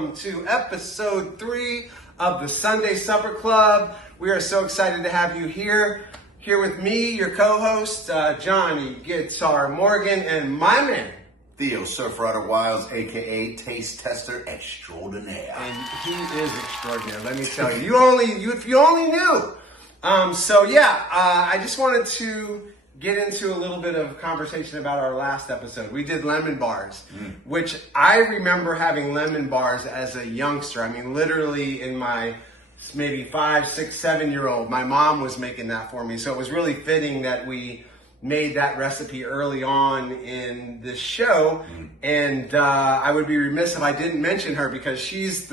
welcome to episode 3 of the Sunday Supper Club. We are so excited to have you here with me, your co-host, Johnny Guitar Morgan, and my man, Theo Surfrider Wiles, aka Taste Tester Extraordinaire. and he is extraordinary. Let me tell you, if you only knew. I just wanted to get into a little bit of conversation about our last episode. We did lemon bars, which I remember having lemon bars as a youngster. I mean, literally in my maybe 5, 6, 7-year-old, my mom was making that for me. So it was really fitting that we made that recipe early on in this show. And I would be remiss if I didn't mention her, because she's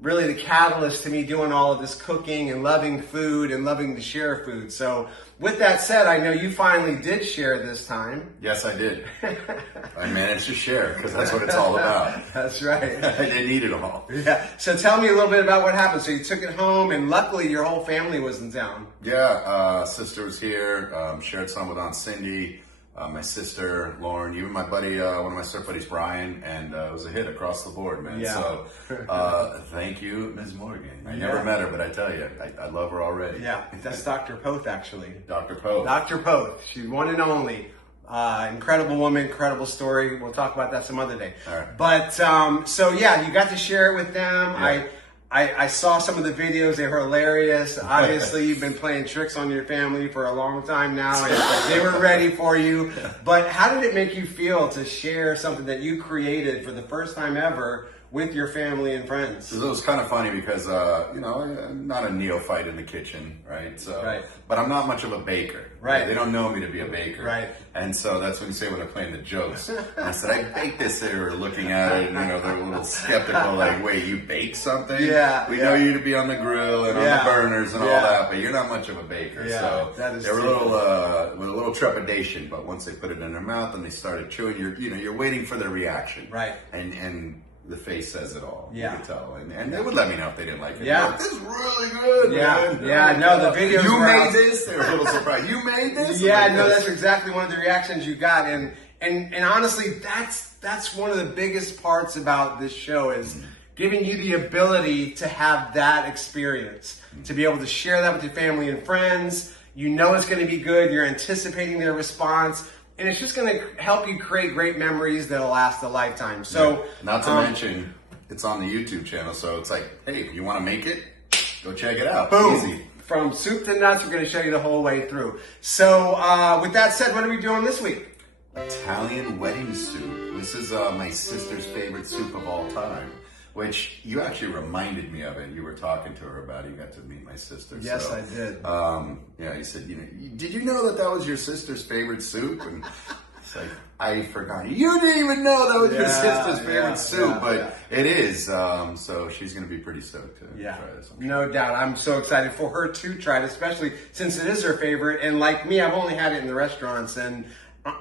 really the catalyst to me doing all of this cooking and loving food and loving to share food. So with that said, I know you finally did share this time. Yes, I did. I managed to share, because that's what it's all about. That's right. I didn't eat it all. Yeah. So tell me a little bit about what happened. So you took it home, and luckily your whole family was in town. Yeah, sister was here, shared some with Aunt Cindy, my sister, Lauren, even my buddy, one of my surf buddies, Brian, and it was a hit across the board, man. Yeah. So thank you, Ms. Morgan. I never met her, but I tell you, I love her already. Yeah, that's Dr. Poth, actually. Dr. Poe. Dr. Poth. She's one and only. Incredible woman, incredible story. We'll talk about that some other day. All right. But, you got to share it with them. Yeah. I saw some of the videos. They were hilarious. Obviously, you've been playing tricks on your family for a long time now, and they were ready for you. But how did it make you feel to share something that you created for the first time ever with your family and friends? It was kind of funny because, I'm not a neophyte in the kitchen, right? So, Right. But I'm not much of a baker. Right. They don't know me to be a baker. Right. And so that's when you say when they're playing the jokes. And I said, I baked this. They were looking at it, and, they're a little skeptical, like, wait, you bake something? Yeah. We know you to be on the grill and on the burners and all that, but you're not much of a baker. Yeah, So that is they were true. with a little trepidation, but once they put it in their mouth and they started chewing, you're waiting for their reaction. Right. And the face says it all. Yeah. You can tell. And they would let me know if they didn't like it. Yeah. Like, this is really good, man. The videos You were made awesome. this? They were a little surprised. You made this? Yeah, Like no, this. that's exactly one of the reactions you got, and honestly, that's one of the biggest parts about this show is giving you the ability to have that experience, to be able to share that with your family and friends. You know it's going to be good. You're anticipating their response, and it's just going to help you create great memories that'll last a lifetime. So, not to mention, it's on the YouTube channel, so it's like, hey, you want to make it? Go check it out. boom. Easy. From soup to nuts, we're going to show you the whole way through. So, with that said, what are we doing this week? Italian wedding soup. This is my sister's favorite soup of all time, which you actually reminded me of it. You were talking to her about it. You got to meet my sister. Yes, so, I did. You said, did you know that was your sister's favorite soup? And it's like, I forgot. You didn't even know that was your sister's favorite soup, but it is. So she's going to be pretty stoked to try this one. No doubt. I'm so excited for her to try it, especially since it is her favorite. And like me, I've only had it in the restaurants, and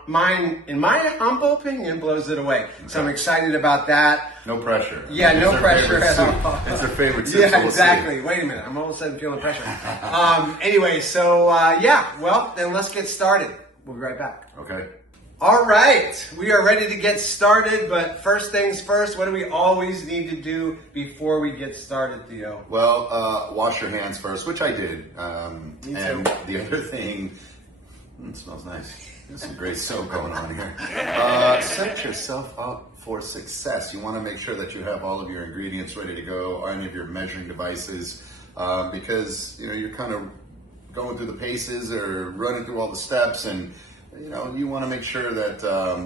mine, in my humble opinion, blows it away. So I'm excited about that. No pressure. Yeah, It's no her pressure favorite at soup. all. It's her favorite soup. Yeah, so we'll see. exactly. Wait a minute. I'm all of a sudden feeling pressure. Anyway, well, then let's get started. We'll be right back. Okay. All right, we are ready to get started, but first things first, what do we always need to do before we get started, Theo? Well, wash your hands first, which I did. Me and too. the other thing, it smells nice. There's some great soap going on here. Set yourself up for success. You want to make sure that you have all of your ingredients ready to go, any of your measuring devices, because you're kind of going through the paces or running through all the steps, and you want to make sure that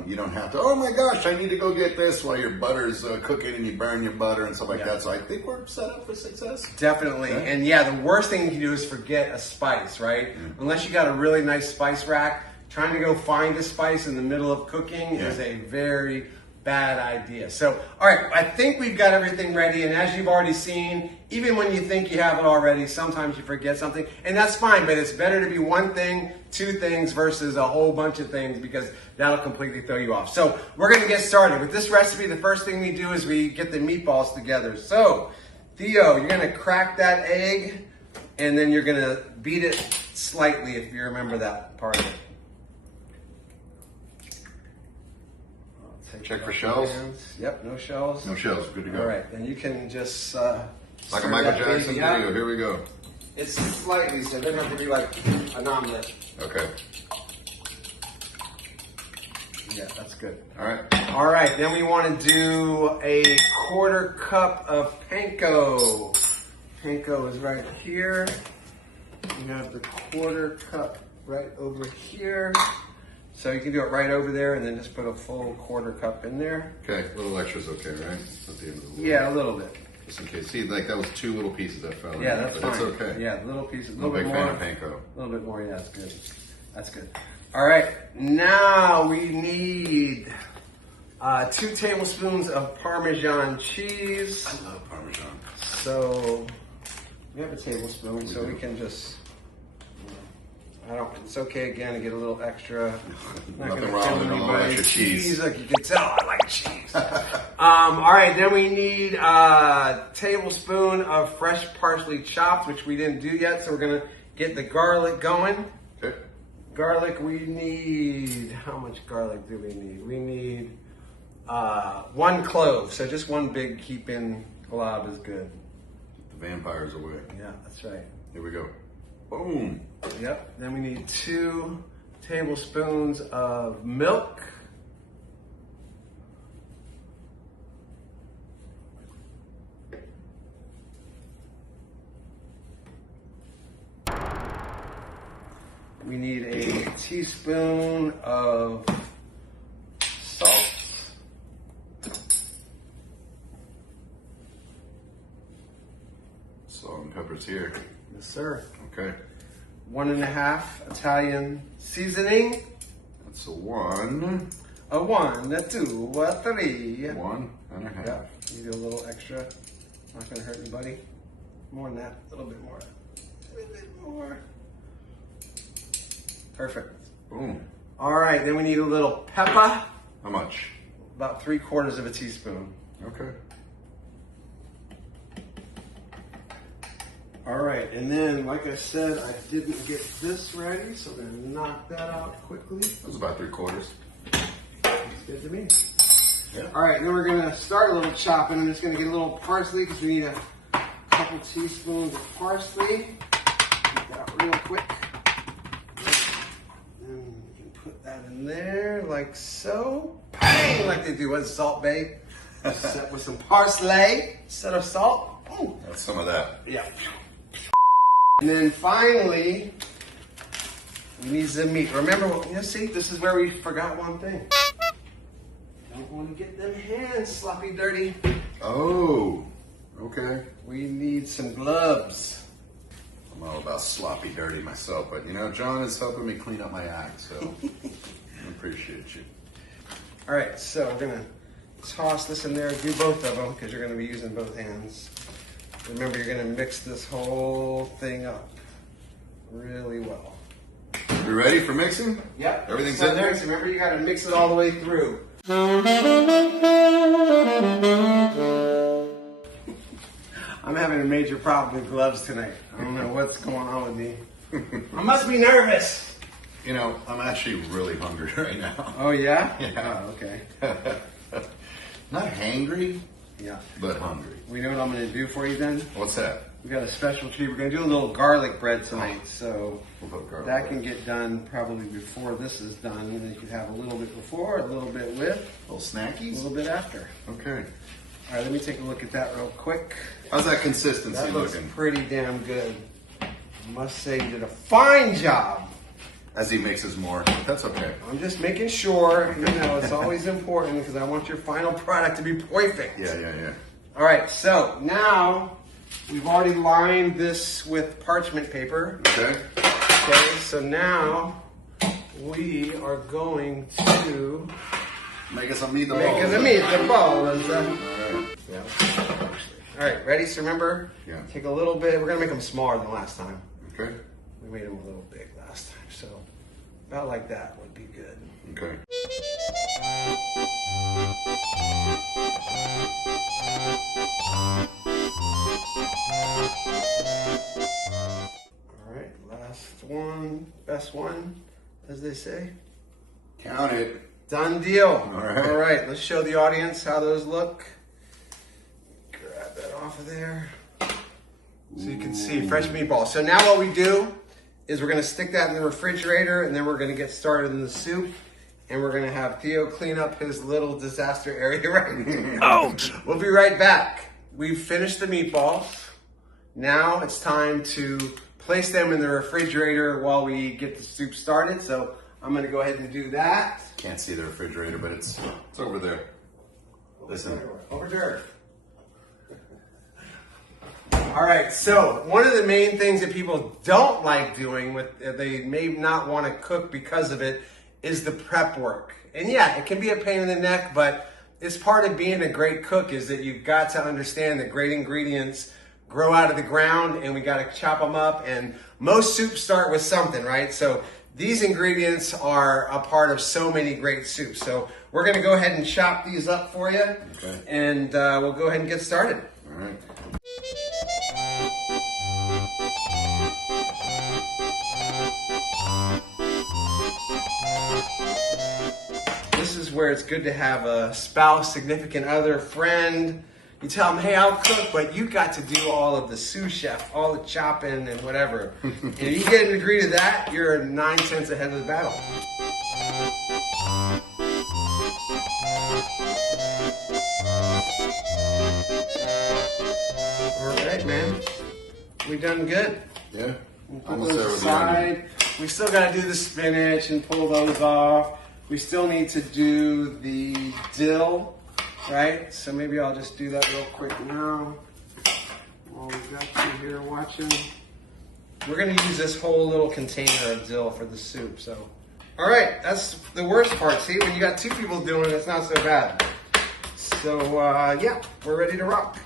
you don't have to, oh my gosh, I need to go get this while your butter's cooking and you burn your butter and stuff like that. So I think we're set up for success. Definitely. Yeah. And the worst thing you can do is forget a spice, right? Unless you got a really nice spice rack, trying to go find a spice in the middle of cooking is a very bad idea. So, all right, I think we've got everything ready. And as you've already seen, even when you think you have it already, sometimes you forget something. And that's fine, but it's better to be one thing, two things versus a whole bunch of things, because that'll completely throw you off. So we're going to get started. With this recipe, the first thing we do is we get the meatballs together. So, Theo, you're going to crack that egg, and then you're going to beat it slightly, if you remember that part of it. Check for shells. Yep, no shells. No shells. Good to go. All right, and you can just like a Michael Jackson video. Here we go. It's slightly, so it doesn't have to be like an omelet. Okay. Yeah, that's good. All right. All right, then we want to do a 1/4 cup of panko. Panko is right here. You have the 1/4 cup right over here. So you can do it right over there and then just put a full 1/4 cup in there. Okay, a little extra's okay, right? At the end of the world. Yeah, a little bit. Just in case. See, like that was 2 little pieces that fell in. Yeah, that's but fine. It's okay. Yeah, little pieces. I'm a big fan of panko. A little bit more, yeah, that's good. That's good. All right, now we need 2 tablespoons of Parmesan cheese. I love Parmesan. So we have a tablespoon, so we can just, it's okay again to get a little extra. Not Nothing gonna wrong kill with a little anybody. extra cheese. Like you can tell, I like cheese. All right, then we need a tablespoon of fresh parsley chopped, which we didn't do yet, so we're gonna get the garlic going. Okay. Garlic, we need, how much garlic do we need? We need 1 clove, so just 1 big heaping glob is good. The vampire's away. Yeah, that's right. Here we go. Boom. Yep, then we need 2 tablespoons of milk. We need a teaspoon of salt. Salt and pepper's here. Yes, sir. Okay. 1.5 Italian seasoning. That's a 1. A 1, a 2, a 3. 1.5. Yeah, you do a little extra. Not gonna hurt anybody. More than that, a little bit more. A little bit more. Perfect. Boom. All right, then we need a little pepper. How much? About 3/4 of a teaspoon. Okay. All right, and then, like I said, I didn't get this ready, so I'm gonna knock that out quickly. That was about 3/4. It's good to me. Yeah. All right, then we're gonna start a little chopping. I'm just gonna get a little parsley because we need a couple teaspoons of parsley. Get that real quick. Then you can put that in there like so. Bang! Like they do with Salt Bay. Set with some parsley instead of salt. Ooh. That's some of that. Yeah. And then finally, we need the meat. Remember, see, this is where we forgot one thing. Don't want to get them hands sloppy dirty. Oh, okay. We need some gloves. I'm all about sloppy dirty myself, but you know, John is helping me clean up my act, so I appreciate you. All right, so we're gonna toss this in there. Do both of them because you're gonna be using both hands. Remember, you're gonna mix this whole thing up really well. You ready for mixing? Yep. Everything's in there? Remember, you gotta mix it all the way through. I'm having a major problem with gloves tonight. I don't know what's going on with me. I must be nervous. You know, I'm actually really hungry right now. Oh, yeah? Yeah. Oh, okay. Not hangry, Yeah. but hungry. We know what I'm going to do for you then? What's that? We got a special treat. We're going to do a little garlic bread tonight. So We'll put garlic that bread. can get done probably before this is done. And then you can have a little bit before, a little bit with, Little a snackies? little bit after. Okay. All right, let me take a look at that real quick. How's that consistency That looks looking? pretty damn good. I must say you did a fine job. As he mixes more, but that's okay. I'm just making sure, you know, it's always important because I want your final product to be perfect. Yeah. All right, so now we've already lined this with parchment paper. Okay. Okay, so now we are going to Make us some meatballs. make the meatballs. Alright. Yeah. All right, ready? So remember, Yeah. take a little bit. We're gonna make them smaller than last time. Okay. We made them a little big last time, so about like that would be good. Okay. All right, last one, best one, as they say. Count it. Done deal. All right, let's show the audience how those look. Grab that off of there. So you can see fresh meatballs. So now what we do is we're gonna stick that in the refrigerator and then we're gonna get started in the soup. And we're gonna have Theo clean up his little disaster area right now. Ouch! We'll be right back. We've finished the meatballs. Now it's time to place them in the refrigerator while we get the soup started. So I'm gonna go ahead and do that. Can't see the refrigerator, but it's over there. Listen. Over there. All right, so one of the main things that people don't like doing, they may not want to cook because of it, is the prep work. And yeah, it can be a pain in the neck, but it's part of being a great cook is that you've got to understand that great ingredients grow out of the ground and we got to chop them up. And most soups start with something, right? So these ingredients are a part of so many great soups. So we're going to go ahead and chop these up for you. Okay. And we'll go ahead and get started. All right. This is where it's good to have a spouse, significant other, friend. You tell them, hey, I'll cook, but you got to do all of the sous chef, all the chopping and whatever. And if you get an agree to that, you're 9/10 ahead of the battle. All right, man. We done good. Yeah. Put Almost those there with the onion. aside. We still got to do the spinach and pull those off. We still need to do the dill, right? So maybe I'll just do that real quick now. While we've got you here watching. We're going to use this whole little container of dill for the soup. So, all right, that's the worst part. See, when you got two people doing it, it's not so bad. So, yeah, we're ready to rock.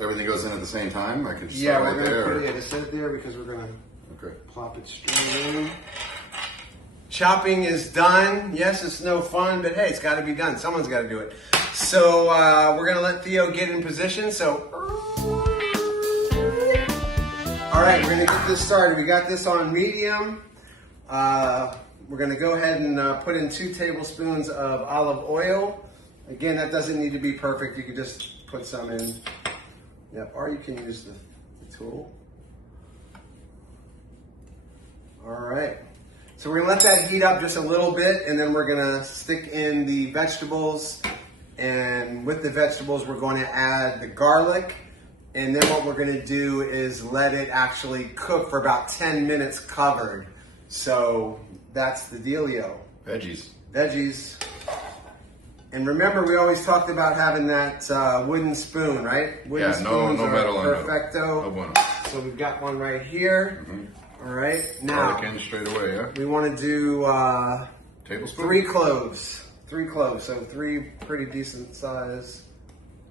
Everything goes in at the same time? I can just Yeah, start we're right going there. to put it, just set it there because we're going to Okay. plop it straight in. Chopping is done. Yes, it's no fun, but hey, it's got to be done. Someone's got to do it. So we're going to let Theo get in position. So, all right, we're going to get this started. We got this on medium. We're going to go ahead and put in 2 tablespoons of olive oil. Again, that doesn't need to be perfect. You can just put some in. Yep, or you can use the tool. All right. So we're gonna let that heat up just a little bit and then we're gonna stick in the vegetables. And with the vegetables, we're going to add the garlic. And then what we're gonna do is let it actually cook for about 10 minutes covered. So that's the dealio. Veggies. Veggies. And remember, we always talked about having that wooden spoon, right? Wooden no metal on it. perfecto. No bueno. So we've got one right here. Mm-hmm. All right, now Garlic in straight away, yeah? we want to do Tablespoon? 3 cloves. 3 cloves, so 3 pretty decent size.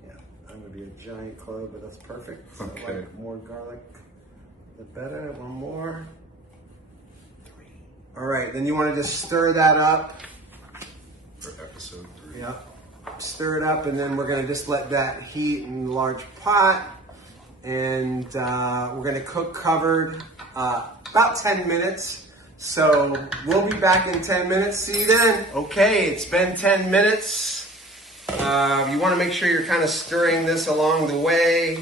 Yeah, that would be a giant clove, but that's perfect. So Okay. like more garlic, the better. One more. 3. All right, then you want to just stir that up. For episode 3. Yeah, stir it up, and then we're gonna just let that heat in a large pot, and we're gonna cook covered about 10 minutes. So we'll be back in 10 minutes. See you then. Okay, it's been 10 minutes. You want to make sure you're kind of stirring this along the way,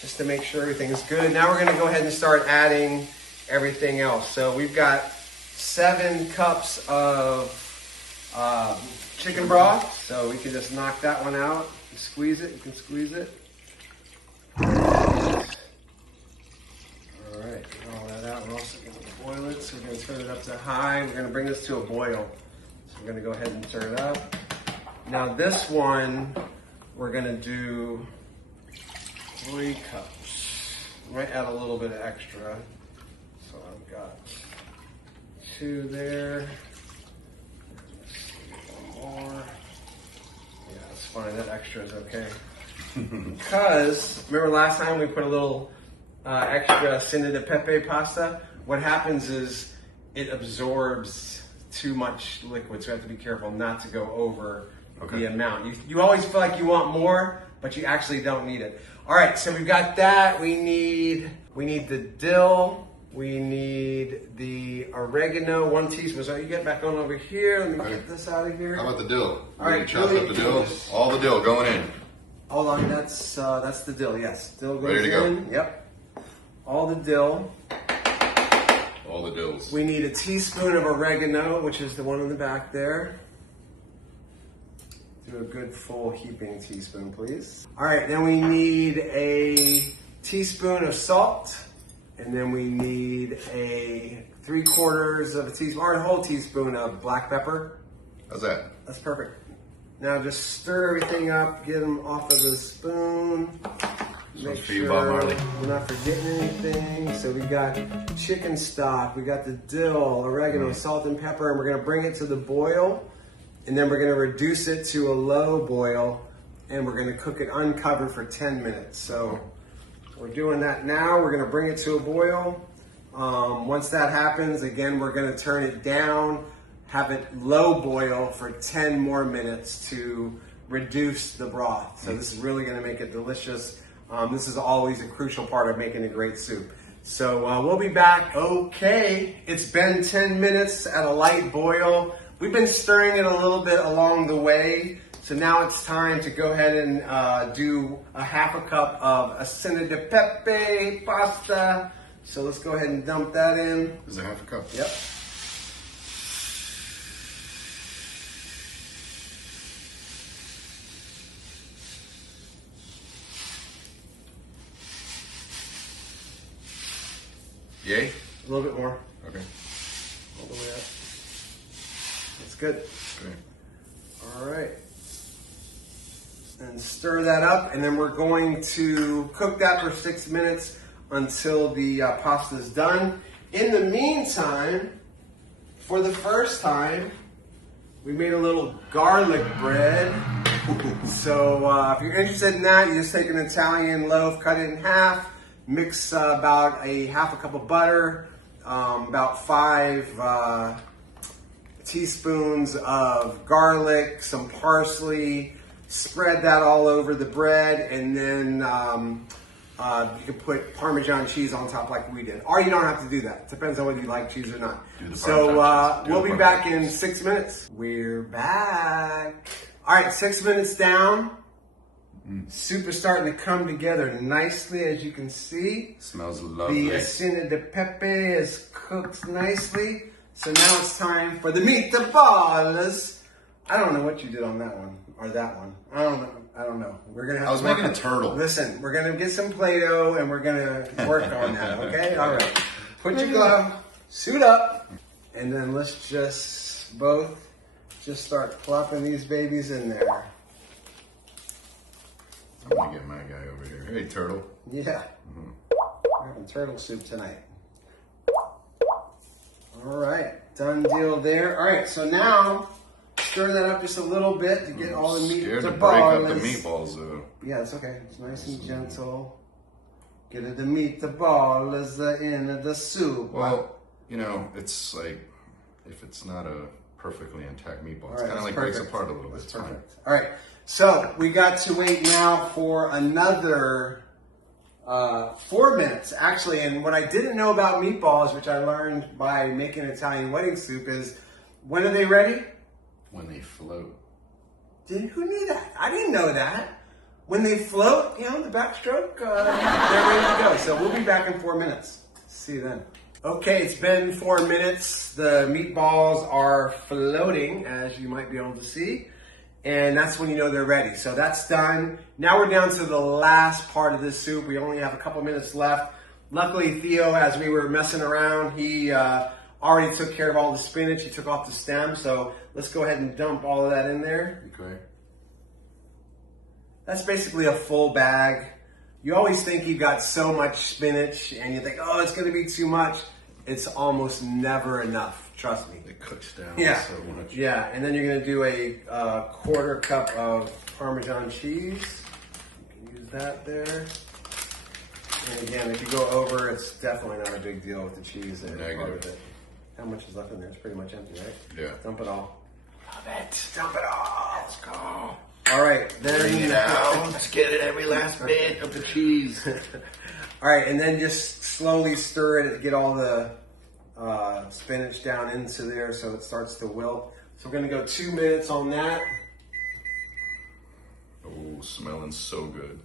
just to make sure everything is good. Now we're gonna go ahead and start adding everything else. So we've got 7 cups of chicken broth, so we can just knock that one out. Squeeze it, you can squeeze it. All right, get all that out. We're also going to boil it, so we're going to turn it up to high. We're going to bring this to a boil. So we're going to go ahead and turn it up. Now this one, we're going to do 3 cups. Might add a little bit of extra. So I've got 2 there. More. Yeah, that's fine. That extra is okay. Because remember last time we put a little extra cinna de pepe pasta? What happens is it absorbs too much liquid, so you have to be careful not to go over the amount. You always feel like you want more, but you actually don't need it. All right, so we've got that. We need the dill. We need the oregano, 1 teaspoon. So you get back on over here. Let me get this out of here. How about the dill? All right, chop up the dill. All the dill going in. Hold on, that's the dill. Yes, dill goes Ready to go. in. Yep. All the dill. All the dills. We need a teaspoon of oregano, which is the one in the back there. Do a good full heaping teaspoon, please. All right, then we need a teaspoon of salt. And then we need a 3/4 of a teaspoon, or a whole teaspoon of black pepper. How's that? That's perfect. Now just stir everything up, get them off of the spoon. Make for you, Bob Marley. we're not forgetting anything. So we got chicken stock, we got the dill, oregano, salt, and pepper, and we're gonna bring it to the boil, and then we're gonna reduce it to a low boil, and we're gonna cook it uncovered for 10 minutes. So we're doing that now. We're gonna bring it to a boil. Once that happens, again, we're gonna turn it down, have it low boil for 10 more minutes to reduce the broth. So this is really gonna make it delicious. This is always a crucial part of making a great soup. So we'll be back. Okay, it's been 10 minutes at a light boil. We've been stirring it a little bit along the way. So now it's time to go ahead and do a 1/2 cup of acina di pepe pasta. So let's go ahead and dump that in. Is it 1/2 cup? Yep. Yay? A little bit more. Okay. All the way up. That's good. Okay. All right. And stir that up, and then we're going to cook that for 6 minutes until the pasta is done. In the meantime, for the first time, we made a little garlic bread. So if you're interested in that, you just take an Italian loaf, cut it in half, mix about a 1/2 cup of butter, about 5 teaspoons of garlic, some parsley. Spread that all over the bread, and then you can put Parmesan cheese on top like we did. Or you don't have to do that. Depends on whether you like cheese or not. So we'll be back in 6 minutes. We're back. All right, 6 minutes down. Soup is starting to come together nicely, as you can see. Smells lovely. The acina di pepe is cooked nicely. So now it's time for the meatballs. I don't know what you did on that one or that one. I don't know. We're gonna have. I was making a turtle. Listen, we're gonna get some Play-Doh and we're gonna work on that. Okay. All right. Put your glove, suit up, and then let's just both start plopping these babies in there. I'm gonna get my guy over here. Hey, turtle. Yeah. We're having turtle soup tonight. All right. Done deal there. All right. So now. Stir that up just a little bit to get all the meat Scared to to break up balls. the meatballs though. Yeah, it's okay. It's nice and gentle. Get it the meat the balls in the soup. Well, you know, it's like if it's not a perfectly intact meatball, it's Right, kind of like perfect. breaks apart a little bit. That's It's fine. perfect. All right. So we got to wait now for another 4 minutes, actually. And what I didn't know about meatballs, which I learned by making Italian wedding soup, is when are they ready? When they float. Who knew that? I didn't know that. When they float, you know, the backstroke, they're ready to go. So we'll be back in 4 minutes. See you then. Okay, it's been 4 minutes. The meatballs are floating, as you might be able to see. And that's when you know they're ready. So that's done. Now we're down to the last part of this soup. We only have a couple minutes left. Luckily, Theo, as we were messing around, he already took care of all the spinach. He took off the stem. So let's go ahead and dump all of that in there. Okay. That's basically a full bag. You always think you've got so much spinach and you think, oh, it's going to be too much. It's almost never enough. Trust me. It cooks down so much. Yeah, and then you're going to do a 1/4 cup of Parmesan cheese. You can use that there. And again, if you go over, it's definitely not a big deal with the cheese. Negative. How much is left in there? It's pretty much empty, right? Yeah. Dump it all. Love it. Dump it all. Let's go. All right, then Bring it out. Let's get it every last bit of the cheese. All right, and then just slowly stir it to get all the spinach down into there so it starts to wilt. So we're gonna go 2 minutes on that. Oh, smelling so good.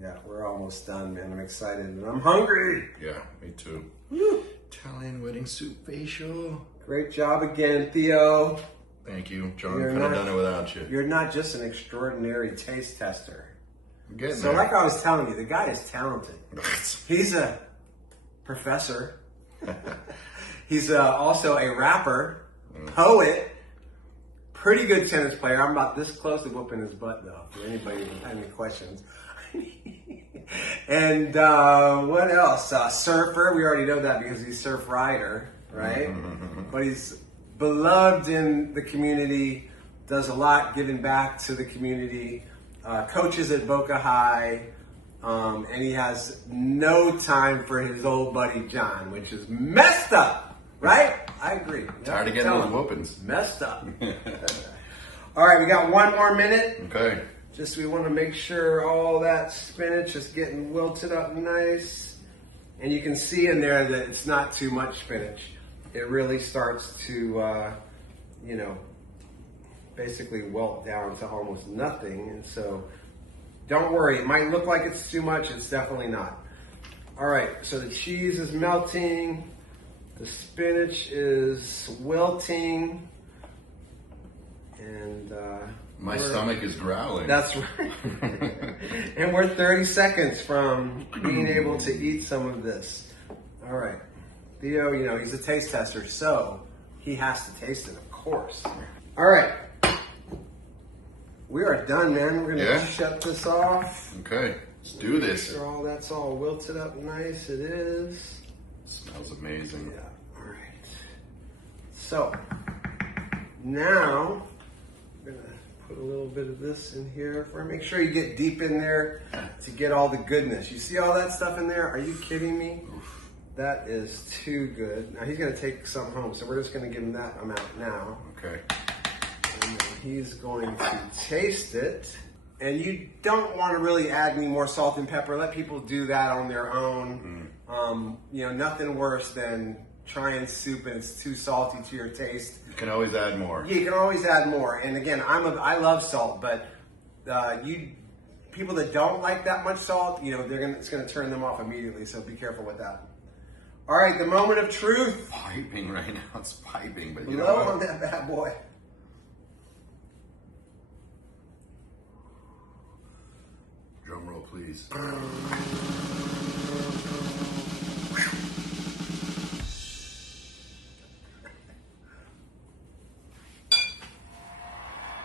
Yeah, we're almost done, man. I'm excited and I'm hungry. Yeah, me too. Woo. Italian wedding soup facial. Great job again, Theo. Thank you, John. Couldn't have done it without you. You're not just an extraordinary taste tester. I'm getting So there. like I was telling you, the guy is talented. He's a professor. He's also a rapper, poet, pretty good tennis player. I'm about this close to whooping his butt, though, for anybody who has any questions. And what else? Surfer. We already know that because he's surf rider, right? But he's beloved in the community, does a lot giving back to the community, coaches at Boca High, and he has no time for his old buddy John, which is messed up, right? I agree. Tired of getting those whoopings. Messed up. All right, we got 1 more minute. Okay. Just we want to make sure all that spinach is getting wilted up nice. And you can see in there that it's not too much spinach. It really starts to, basically wilt down to almost nothing. And so don't worry, it might look like it's too much. It's definitely not. All right, so the cheese is melting. The spinach is wilting. And my stomach is growling. that's right. And we're 30 seconds from being able to eat some of this. All right. Theo, he's a taste tester, so he has to taste it, of course. All right. We are done, man. We're going to shut this off. Okay, let's do this. Make sure that's all wilted up nice. It is. Smells amazing. Yeah. All right. So, now, I'm going to put a little bit of this in here. Make sure you get deep in there to get all the goodness. You see all that stuff in there? Are you kidding me? Oof. That is too good. Now, he's going to take some home, so we're just going to give him that amount now. Okay. And then he's going to taste it. And you don't want to really add any more salt and pepper. Let people do that on their own. Nothing worse than trying soup and it's too salty to your taste. You can always add more. Yeah, you can always add more. And again, I love salt, but people that don't like that much salt, it's going to turn them off immediately. So be careful with that. All right, the moment of truth. Piping right now. It's piping, but you Low know what? on that bad boy. Drum roll, please.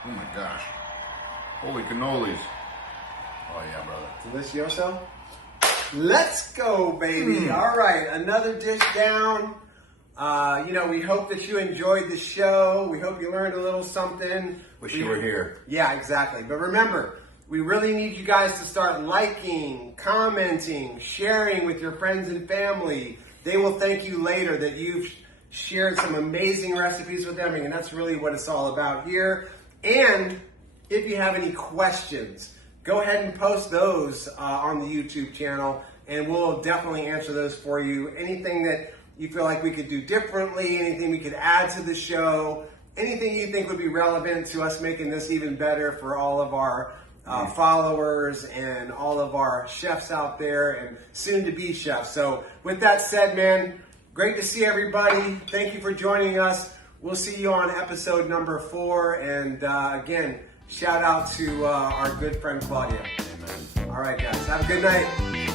Oh my gosh. Holy cannolis. Oh yeah, brother. Delicioso. Let's go, baby. All right, another dish down. We hope that you enjoyed the show. We hope you learned a little something. Wish you were here. Yeah, exactly. But remember, we really need you guys to start liking, commenting, sharing with your friends and family. They will thank you later that you've shared some amazing recipes with them, and that's really what it's all about here. And if you have any questions, go ahead and post those on the YouTube channel, and we'll definitely answer those for you. Anything that you feel like we could do differently, anything we could add to the show, anything you think would be relevant to us making this even better for all of our followers and all of our chefs out there and soon-to-be chefs. So with that said, man, great to see everybody. Thank you for joining us. We'll see you on episode number 4. And again, shout out to our good friend Claudia. Amen. All right, guys. Have a good night.